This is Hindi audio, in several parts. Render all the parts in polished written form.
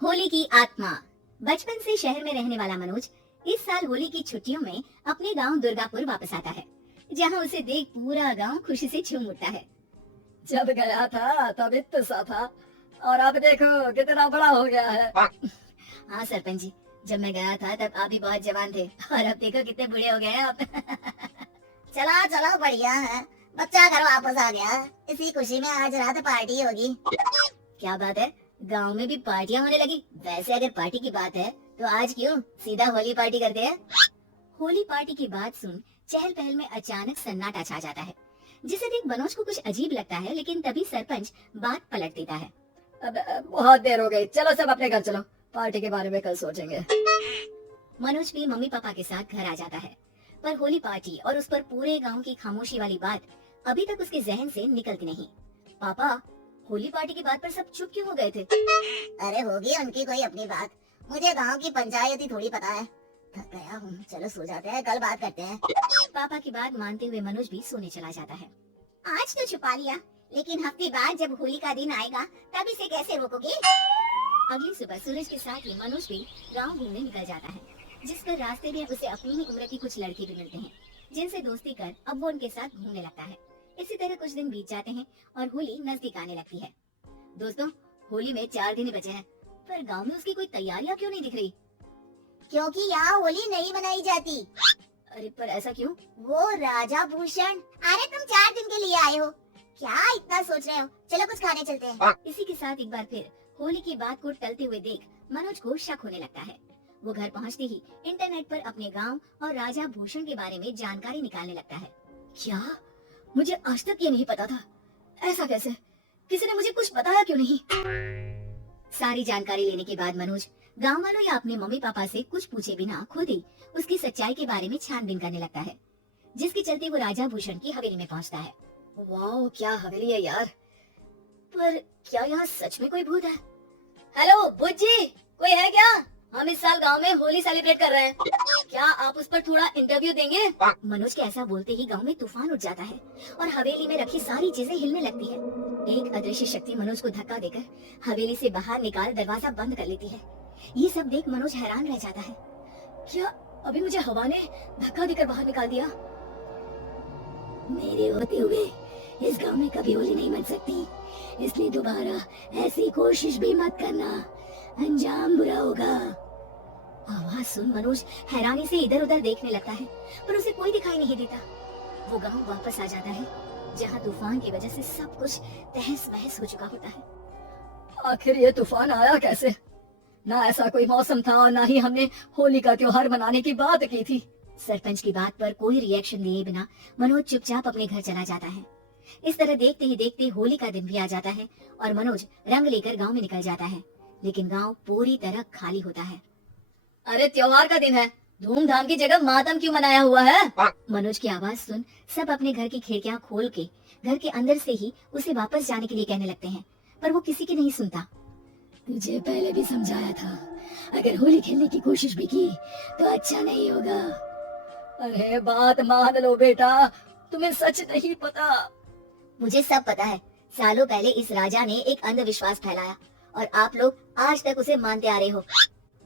होली की आत्मा। बचपन से शहर में रहने वाला मनोज इस साल होली की छुट्टियों में अपने गांव दुर्गापुर वापस आता है, जहां उसे देख पूरा गांव खुशी से झूम उठता है। जब गया था तब इतना सा था और अब देखो कितना बड़ा हो गया है। हाँ सरपंच जी, जब मैं गया था तब आप भी बहुत जवान थे और अब देखो कितने बूढ़े हो गए हैं आप। चला चलो बढ़िया है, बच्चा घर वापस आ गया। इसी खुशी में आज रात पार्टी होगी। क्या बात है, गांव में भी पार्टियां होने लगी। वैसे अगर पार्टी की बात है तो आज क्यों सीधा होली पार्टी करते हैं। होली पार्टी की बात सुन चहल पहल में अचानक सन्नाटा छा जाता है, जिसे देख मनोज को कुछ अजीब लगता है, लेकिन तभी सरपंच बात पलट देता है। अब बहुत देर हो गई, चलो सब अपने घर चलो, पार्टी के बारे में कल सोचेंगे। मनोज भी मम्मी पापा के साथ घर आ जाता है, पर होली पार्टी और उस पर पूरे गांव की खामोशी वाली बात अभी तक उसके जहन से निकलती नहीं। पापा, होली पार्टी की बात पर सब चुप क्यों हो गए थे? अरे होगी उनकी कोई अपनी बात, मुझे गांव की पंचायत ही थोड़ी पता है। थक गया हूँ, चलो सो जाते हैं, कल बात करते हैं। पापा की बात मानते हुए मनोज भी सोने चला जाता है। आज तो छुपा लिया, लेकिन हफ्ते बाद जब होली का दिन आएगा तब इसे कैसे रोकोगे? अगली सुबह सूरज के साथ ही मनोज भी गांव घूमने निकल जाता है, जिस पर रास्ते में उसे अपनी ही उम्र की कुछ लड़के भी मिलते हैं, जिनसे दोस्ती कर अब वो उनके साथ घूमने लगता है। इसी तरह कुछ दिन बीत जाते हैं और होली नजदीक आने लगती है। दोस्तों, होली में 4 दिन ही बचे हैं, पर गांव में उसकी कोई तैयारियां क्यों नहीं दिख रही? क्योंकि यहाँ होली नहीं मनाई जाती। अरे पर ऐसा क्यों? वो राजा भूषण। अरे तुम 4 दिन के लिए आए हो, क्या इतना सोच रहे हो? चलो कुछ खाने चलते हैं। इसी के साथ एक बार फिर होली की बात को टलते हुए देख मनोज को शक होने लगता है। वो घर पहुंचते ही इंटरनेट पर अपने गांव और राजा भूषण के बारे में जानकारी निकालने लगता है। क्या? मुझे आज तक ये नहीं पता था। ऐसा कैसे? किसी ने मुझे कुछ बताया क्यों नहीं? सारी जानकारी लेने के बाद मनोज गांव वालों या अपने मम्मी पापा से कुछ पूछे बिना खुद ही उसकी सच्चाई के बारे में छानबीन करने लगता है, जिसके चलते वो राजा भूषण की हवेली में पहुंचता है। वाह, क्या हवेली है यार। पर क्या यहाँ सच में कोई भूत है? हेलो बुज्जी, कोई है क्या? हम इस साल गांव में होली सेलिब्रेट कर रहे हैं, क्या आप उस पर थोड़ा इंटरव्यू देंगे? मनोज के ऐसा बोलते ही गांव में तूफान उठ जाता है और हवेली में रखी सारी चीजें हिलने लगती है। एक अदृश्य शक्ति मनोज को धक्का देकर हवेली से बाहर निकाल दरवाजा बंद कर लेती है। ये सब देख मनोज हैरान रह जाता है। क्या अभी मुझे हवा ने धक्का देकर बाहर निकाल दिया? मेरे होते हुए इस गांव में कभी होली नहीं मन सकती, इसलिए दोबारा ऐसी कोशिश भी मत करना, अंजाम बुरा होगा। आवाज सुन मनोज हैरानी से इधर उधर देखने लगता है, पर उसे कोई दिखाई नहीं देता। वो गांव वापस आ जाता है, जहां तूफान की वजह से सब कुछ तहस महस हो चुका होता है। आखिर ये तूफान आया कैसे? ना ऐसा कोई मौसम था और ना ही हमने होली का त्योहार मनाने की बात की थी। सरपंच की बात पर कोई रिएक्शन दिए बिना मनोज चुपचाप अपने घर चला जाता है। इस तरह देखते ही देखते होली का दिन भी आ जाता है और मनोज रंग लेकर गांव में निकल जाता है, लेकिन गांव पूरी तरह खाली होता है। अरे त्योहार का दिन है, धूमधाम की जगह मातम क्यों मनाया हुआ है? मनोज की आवाज सुन सब अपने घर की खिड़कियां खोल के घर के अंदर से ही उसे वापस जाने के लिए कहने लगते हैं, पर वो किसी की नहीं सुनता। तुझे पहले भी समझाया था, अगर होली खेलने की कोशिश भी की तो अच्छा नहीं होगा। अरे बात मान लो बेटा, तुम्हें सच नहीं पता। मुझे सब पता है। सालों पहले इस राजा ने एक अंधविश्वास फैलाया और आप लोग आज तक उसे मानते आ रहे हो।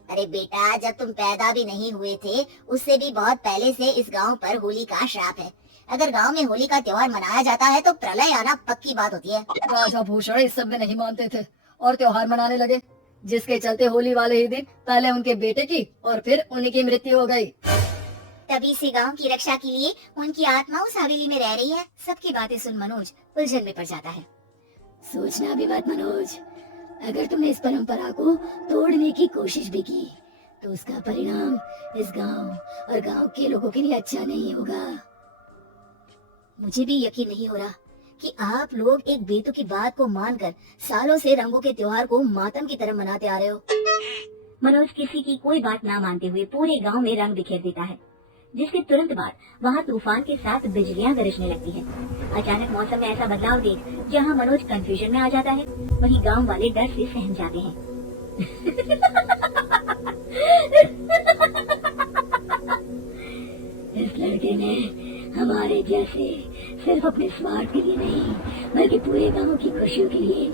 अरे बेटा, जब तुम पैदा भी नहीं हुए थे उससे भी बहुत पहले से इस गांव पर होली का श्राप है। अगर गांव में होली का त्योहार मनाया जाता है तो प्रलय आना पक्की बात होती है। राजा भूषण इस सब में नहीं मानते थे और त्योहार मनाने लगे, जिसके चलते होली वाले ही दिन पहले उनके बेटे की और फिर उन्हीं की मृत्यु हो गई। तभी से गांव की रक्षा के लिए उनकी आत्मा उस हवेली में रह रही है। सबकी बातें सुन मनोज उलझन में पड़ जाता है। सोचना भी मत मनोज, अगर तुमने इस परंपरा को तोड़ने की कोशिश भी की तो उसका परिणाम इस गांव और गांव के लोगों के लिए अच्छा नहीं होगा। मुझे भी यकीन नहीं हो रहा कि आप लोग एक बेतुकी बात को मानकर सालों से रंगों के त्योहार को मातम की तरह मनाते आ रहे हो। मनोज किसी की कोई बात ना मानते हुए पूरे गांव में रंग बिखेर देता है, जिसके तुरंत बाद वहां तूफान के साथ बिजलियां गरजने लगती हैं। अचानक मौसम में ऐसा बदलाव देख जहां मनोज कंफ्यूजन में आ जाता है, वहीं गांव वाले डर से सहम जाते हैं। इस लड़के ने हमारे जैसे सिर्फ अपने स्वार्थ के लिए नहीं बल्कि पूरे गांव की खुशियों के लिए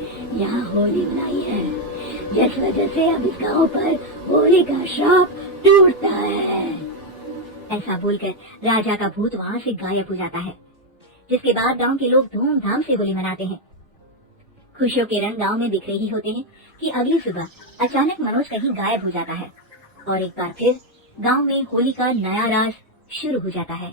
यहाँ होली मनाई है। जिस वजह से अब इस गांव पर होली का श्राप टूटता है। ऐसा बोलकर राजा का भूत वहाँ से गायब हो जाता है, जिसके बाद गांव के लोग धूमधाम से होली मनाते हैं। खुशियों के रंग गांव में बिखरे ही होते हैं कि अगली सुबह अचानक मनोज कहीं गायब हो जाता है और एक बार फिर गांव में होली का नया राज शुरू हो जाता है।